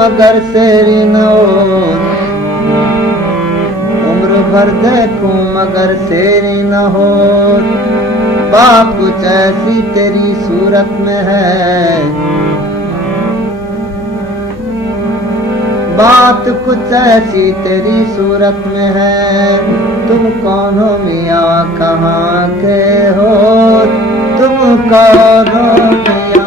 मगर सेरी न हो, उम्र भर देखूं मगर सेरी न हो। बात कुछ ऐसी तेरी सूरत में है, बात कुछ ऐसी तेरी सूरत में है। तुम कौन हो मियाँ कहाँ के हो, तुम कौन हो मियाँ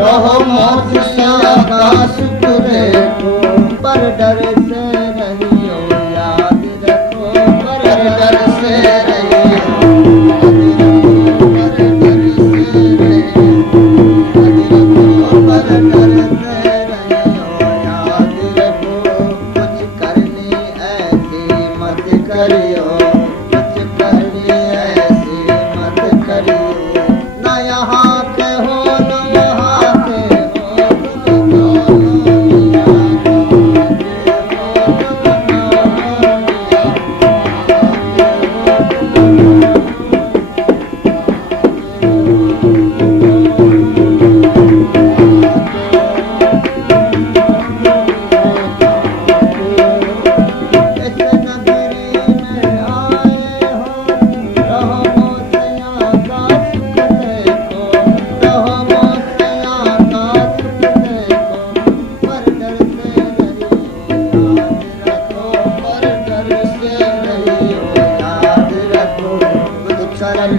रहो मौज सया का शुक्र देखो, पर डर से रहियो याद रखो, पर डर से रहियो, पर डर से रहियो, पर डर से रहियो याद रखो। कुछ करनी ऐसी मत करियो, कुछ करनी ऐसी मत करियो, न यहाँ के हो न वहाँ के हो, तुम दोनों मियाँ के हो, तुम दोनों मियाँ शरण